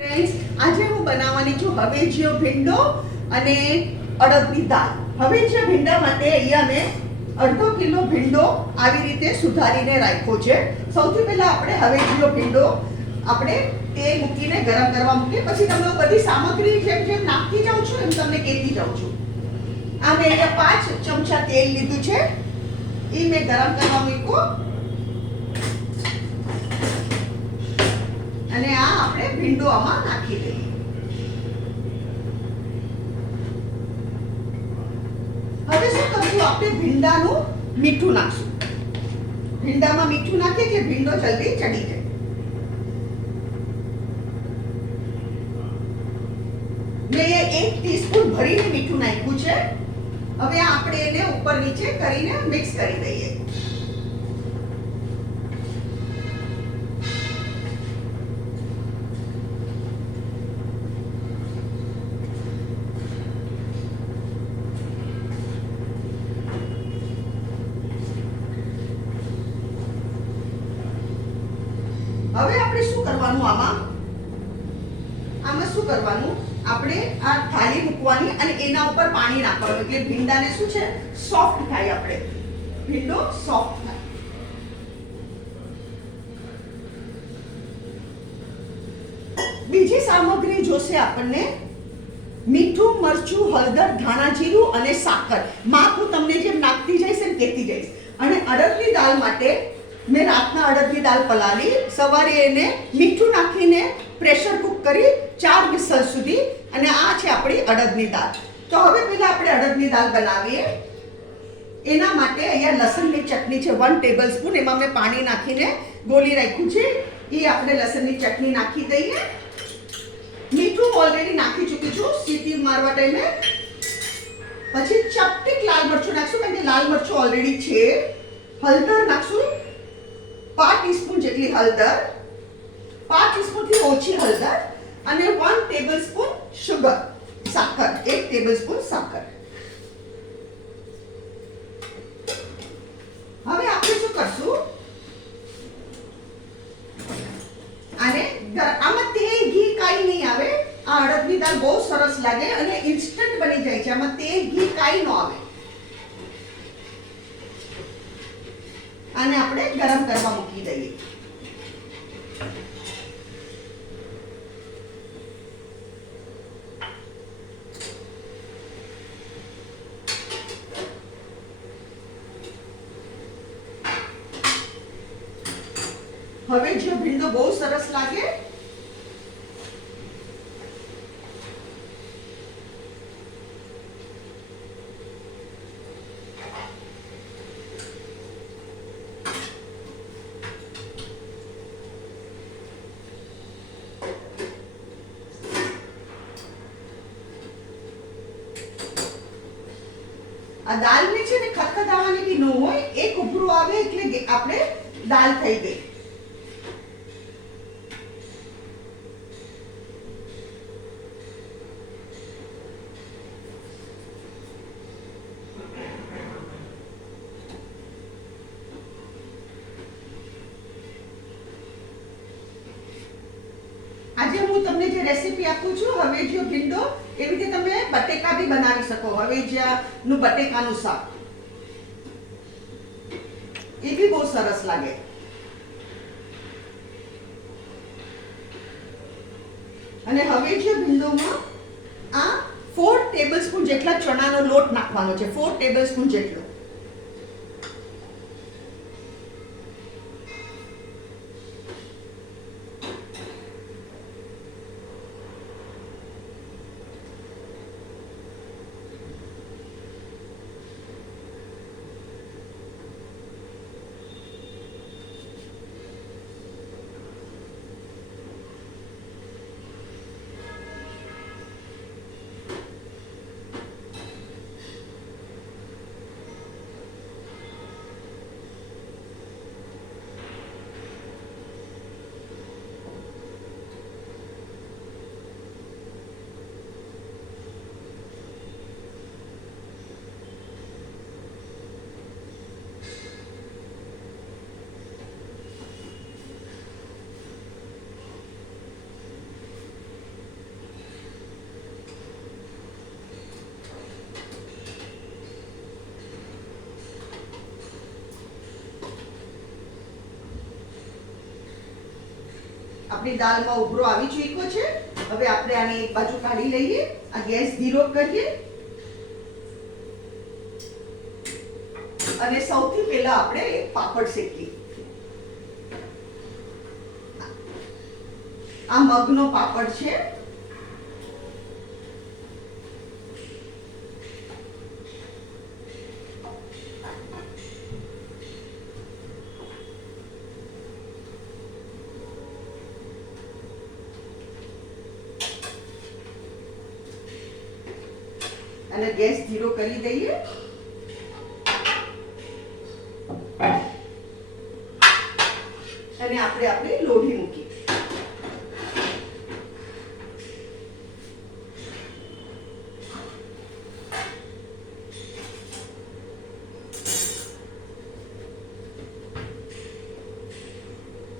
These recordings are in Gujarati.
ફ્રેન્ડ્સ, આજે હું બનાવવાની છું હવેજીયો ભીંડો અને અડદની દાળ. હવેજીયા ભીંડા માટે અહીંયા મેં અડધો કિલો ભીંડો આવી રીતે સુધારીને રાખ્યો છે. સૌથી પહેલા આપણે હવેજીયો ભીંડો આપણે તેલ મૂકીને ગરમ કરવા મૂકીએ, પછી તમે બધી સામગ્રી જેમ જેમ નાખતી જાઉં છું એમ તમને કહેતી જાઉં છું. આ મેં અહીંયા 5 ચમચા તેલ લીધું છે, એ મેં ગરમ કરવા મૂક્યો અને આ આપણે ભીંડો આમાં નાખી દઈએ. હવે શું કરશું, આપણે ભીંડાનું મીઠું નાખશું. ભીંડામાં મીઠું નાખીએ એટલે ભીંડો જલ્દી ચડી જાય. મેં 1 ટીસ્પૂન ભરીને મીઠું નાખ્યું છે. હવે આપણે એને ઉપર નીચે કરીને મિક્સ કરી દઈએ. હવે આપણે શું કરવાનું, આમાં શું કરવાનું, આપણે આ થાળી મૂકવાની અને એના ઉપર પાણી નાખવાનું, એટલે ભીંડાને શું છે સોફ્ટ થાય, આપણે ભીંડો સોફ્ટ થાય. બીજી સામગ્રી જોશે આપણને મીઠું, મરચું, હળદર, ધાણા જીરું અને સાકર. માપ હું તમને જેમ નાખતી જઈશ એમ કહેતી જઈશ. અને અડદની દાળ માટે મેં રાતના અડદની દાળ પલાળી, સવારે એને મીઠું નાખીને પ્રેશર કુક કરી 4 વિસલ સુધી, અને આ છે આપણી અડદની દાળ. તો હવે પહેલા આપણે અડદની દાળ બનાવીએ. એના માટે અહીંયા લસણની ચટણી છે 1 ટેબલસ્પૂન, એમાં મેં પાણી નાખીને ગોળી રાખ્યું છે, એ આપણે લસણની ચટણી નાખી દઈએ. મીઠું ઓલરેડી નાખી ચૂકી છું સીટી મારવા ટાઈમે. પછી ચપટીક લાલ મરચું નાખશું, કારણ કે લાલ મરચું ઓલરેડી છે. હળદર નાખશું 5 ટીસ્પૂન જેટલી હળદર, 5 ટીસ્પૂનથી ઓછી હળદર, અને 1 ટેબલસ્પૂન સુગર, સાકર, 1 ટેબલસ્પૂન સાકર. હવે આપણે શું કરશું, આને આમાં તેલ ઘી કાઈ નહીં આવે. આ અડદની દાળ બહુ સરસ લાગે અને ઇન્સ્ટન્ટ બની જાય છે, આમાં તેલ ઘી કાઈ ન આવે. આને આપણે ગરમ કરવા મૂકી દઈએ. હવે જો ભીંડો બહુ સરસ લાગે, આ દાળને છે ને ખટખટાવાની બી ન હોય, એક ઉભરું આવે એટલે આપણે દાળ થઈ ગઈ. આજે હું તમને જે રેસીપી આપું છું હવેજીયો ભીંડો, એવી રીતે તમે બટેકા બી બનાવી શકો. હવેજીયાનું બટેકાનું શાક, એ બી બહુ સરસ લાગે. અને હવેજીયો ભીંડોમાં આ 4 ટેબલસ્પૂન જેટલા ચણાનો લોટ નાખવાનો છે, 4 ટેબલસ્પૂન જેટલો. આપણી દાળમાં ઉભરો આવી ચૂક્યો છે. હવે આપણે આને એક બાજુ કાઢી લઈએ. આ ગેસ ધીરો કરીએ અને સૌથી પહેલા આપણે એક પાપડ શેકીએ. આ મગનો પાપડ છે. અને ગેસ ધીરો કરી દઈએ. અને આપણે આપણી લોઢી મૂકી.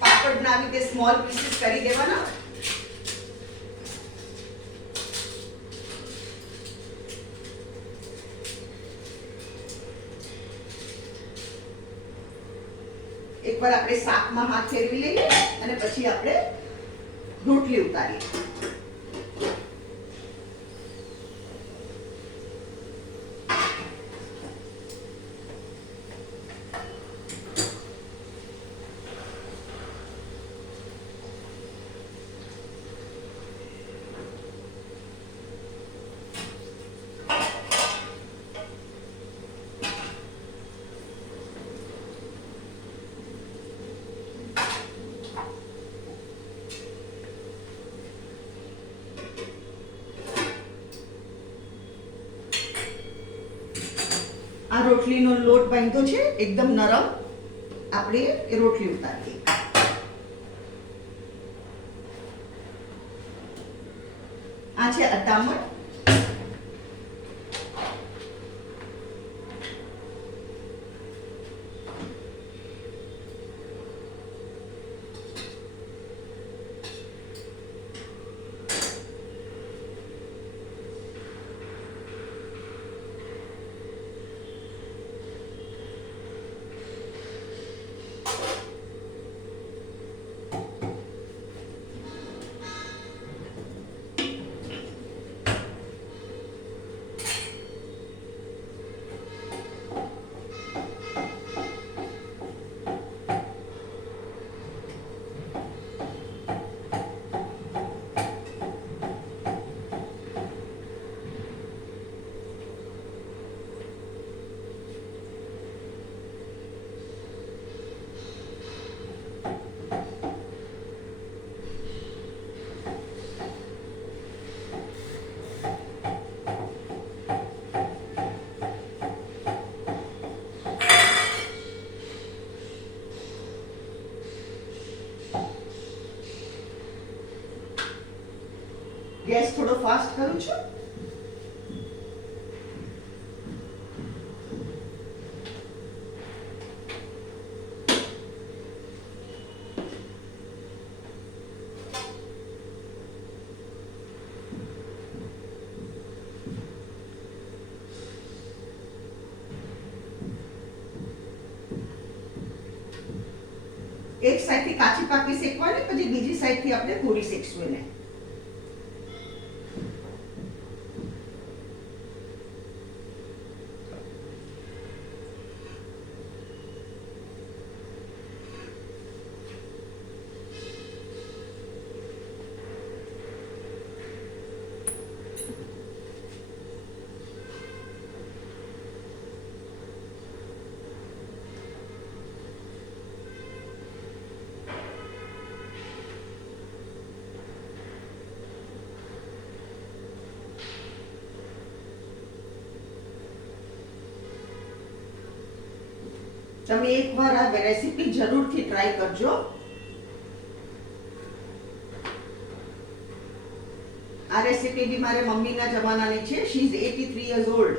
પાપડના આવી રીતે સ્મોલ પીસીસ કરી દેવાના. એકવાર આપણે શાકમાં હાથ ફેરવી લઈએ અને પછી આપણે રોટલી ઉતારીએ. આ રોટલીનો લોટ બાંધ્યો છે એકદમ નરમ. આપણે એ રોટલી ઉતારીએ. આ છે અથામણ. ગેસ થોડો ફાસ્ટ કરું છું. એક સાઈડથી કાચી પાકી શેકવાની, પછી બીજી સાઈડથી આપણે પૂરી શેકશું એને. તમે એકવાર આ રેસીપી જરૂરથી ટ્રાય કરજો. આ રેસીપી બી મારે મમ્મીના જમાનાની છે. She is 83 years old.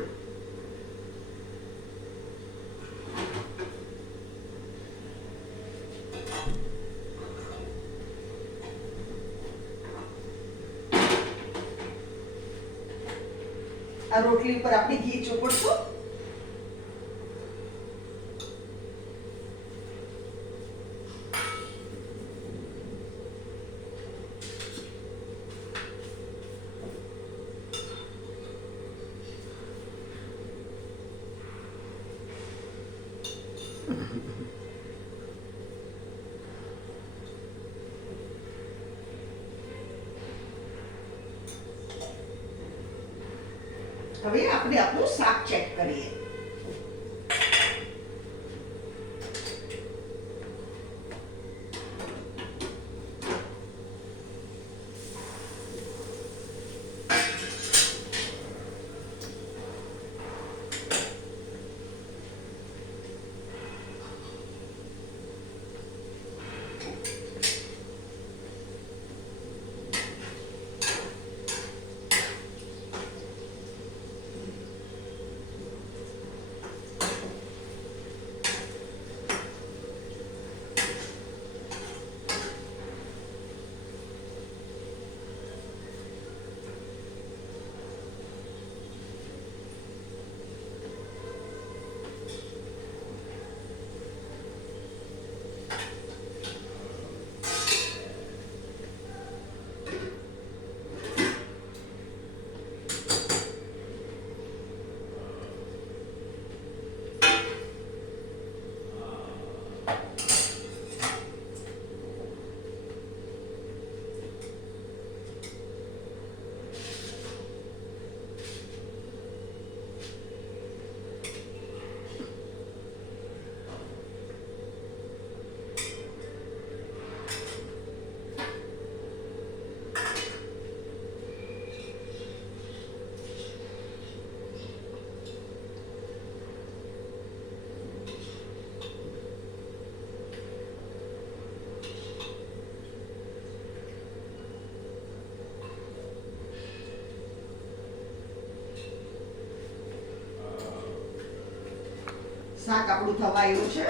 આ રોટલી પર આપણે ઘી ચોપડશું. હવે આપણે આપણું શાક ચેક કરીએ. શાક આપણું થવા આવ્યું છે.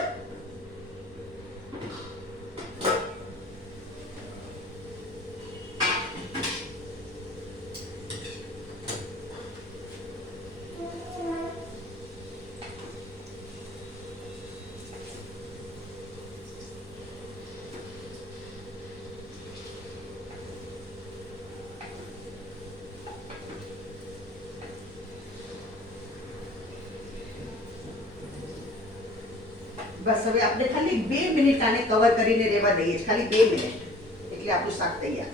બસ હવે આપણે ખાલી 2 મિનિટ આને કવર કરીને રહેવા દઈએ છીએ. ખાલી 2 મિનિટ એટલે આપણું શાક તૈયાર.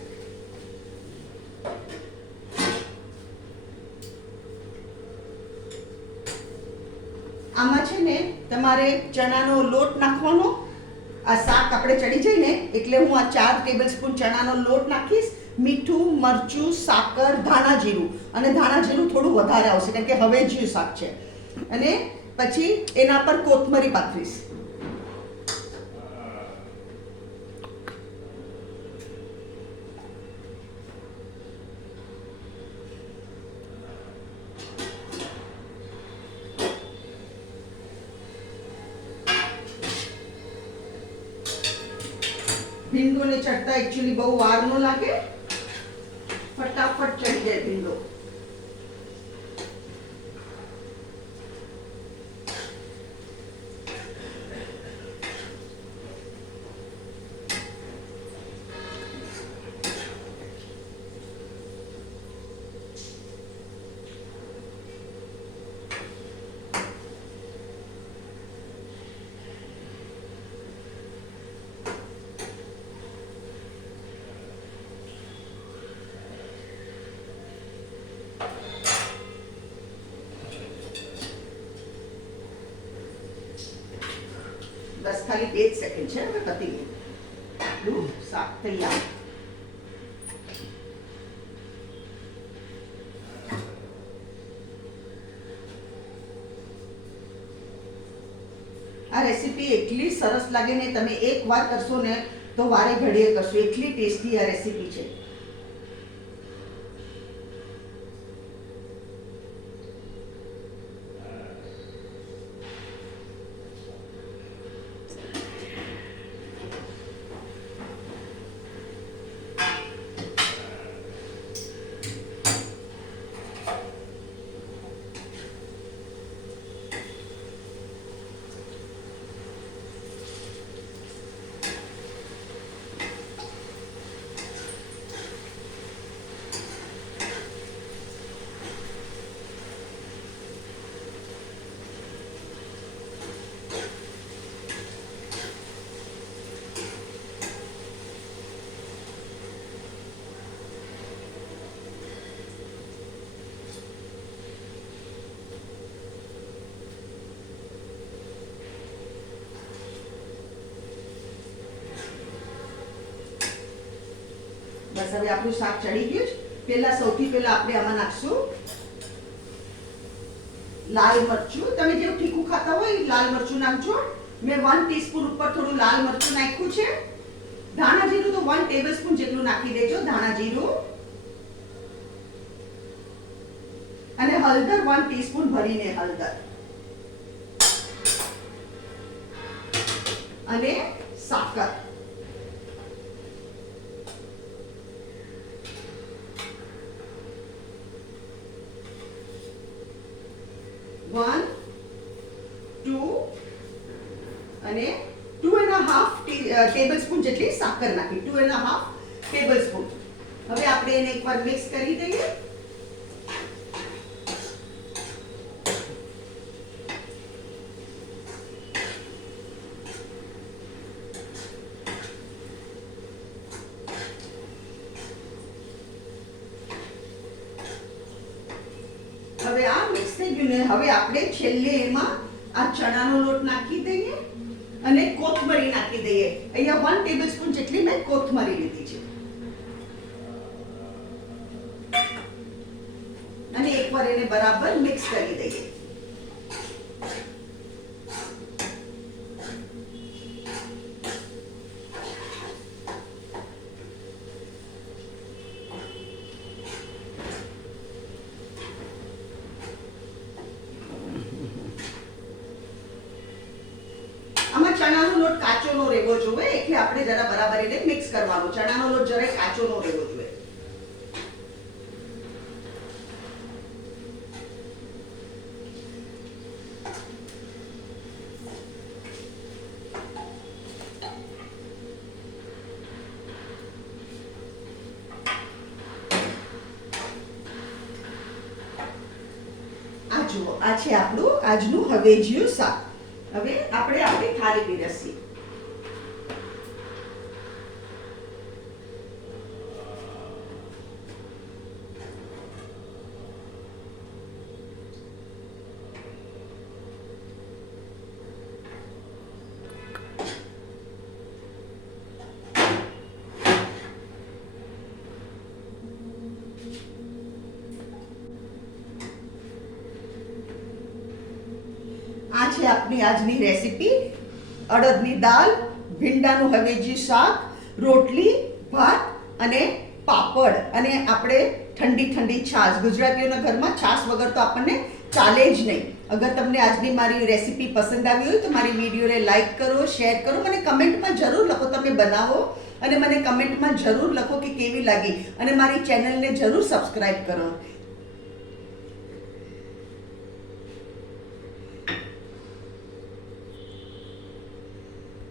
આમાં છે ને તમારે ચણાનો લોટ નાખવાનો. આ શાક આપણે ચડી જાય ને એટલે હું આ 4 ટેબલસ્પૂન ચણાનો લોટ નાખીશ. મીઠું, મરચું, સાકર, ધાણા જીરું, અને ધાણા જીરું થોડું વધારે આવશે કારણ કે હવે જીરું શાક છે. અને પછી એના પર કોથમરી પાથરીશ. ભીંડોને ચડતા એકચ્યુઅલી બહુ વાર ન લાગે, ફટાફટ ચડી જાય ભીંડો. બસ ખાલી 2 જ સેકન્ડ છે, હવે પતી ગયું. આપણું શાક તૈયાર. આ રેસીપી એટલી સરસ લાગે ને, તમે એક વાર કરશો ને તો વારે ઘડીએ કરશો, એટલી ટેસ્ટી આ રેસીપી છે. બસ હવે આપણું શાક ચડી ગયું છે. સૌથી પહેલા આપણે આમાં નાખશું લાલ મરચું. તમે જેવું તીખું ખાતા હોય લાલ મરચું નાખજો. મેં 1 ટીસ્પૂન ઉપર થોડું લાલ મરચું નાખ્યું છે. ધાણા જીરું તો 1 ટેબલસ્પૂન જેટલું નાખી દેજો. ધાણા જીરું અને હળદર 1 ટીસ્પૂન ભરીને હળદર અને સાકર. વન 2 અને 2.5 ટેબલસ્પૂન જેટલી સાકર નાખી. 2.5 ટેબલસ્પૂન. હવે આપણે એને એકવાર મિક્સ કરી દઈએ. હવે આ મિક્સ થઈ ગયું ને હવે આપણે છેલ્લે એમાં આ ચણાનો લોટ નાખી દઈએ અને કોથમરી નાખી દઈએ. અહીંયા 1 ટેબલસ્પૂન જેટલી મેં કોથમરી લીધી છે અને એકવાર એને બરાબર મિક્સ કરી દઈએ. ચણાનો લોટ કાચો નો રહેવો જોઈએ એટલે આપણે જરા બરાબર એને મિક્સ કરવાનો. ચણાનો લોટ જરાય કાચો નો રહેવો જોઈએ. આ જુઓ, આ છે આપણું આજનું હવેજીયું શાક. હવે આપણે આપણી થાળી પીરસીએ. આ છે આપણી આજની રેસીપી. અડદની દાળ, ભીંડાનું હવેજી શાક, રોટલી, ભાત અને પાપડ અને આપણે ઠંડી ઠંડી છાશ. ગુજરાતીઓના ઘરમાં છાશ વગર તો આપણને ચાલે જ નહીં. અગર તમને આજની મારી રેસીપી પસંદ આવી હોય તો મારી વિડીયોને લાઈક કરો, શેર કરો, મને કમેન્ટમાં જરૂર લખો તમે બનાવો અને મને કમેન્ટમાં જરૂર લખો કે કેવી લાગી અને મારી ચેનલને જરૂર સબસ્ક્રાઈબ કરો.